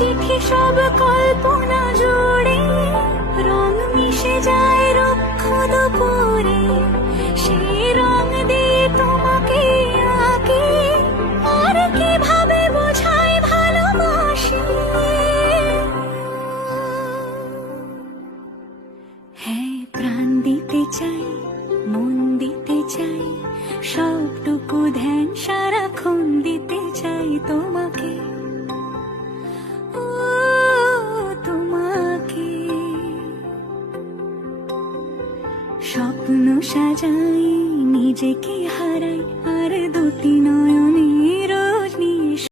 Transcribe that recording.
চিঠি সব কল্পনা জুড়ে, রং মিশে যায় রুক্ষ দুপুরে, সেই রং দিয়ে তোমাকে আঁকি, আর কিভাবে বোঝাই ভালোবাসি। হ্যাঁ, প্রাণ দিতে চাই, মন দিতে চাই, সবটুকু ধ্যান সারাক্ষণ দিতে চাই তোমাকে, ও তোমাকে। স্বপ্ন সাজাই নিজেকে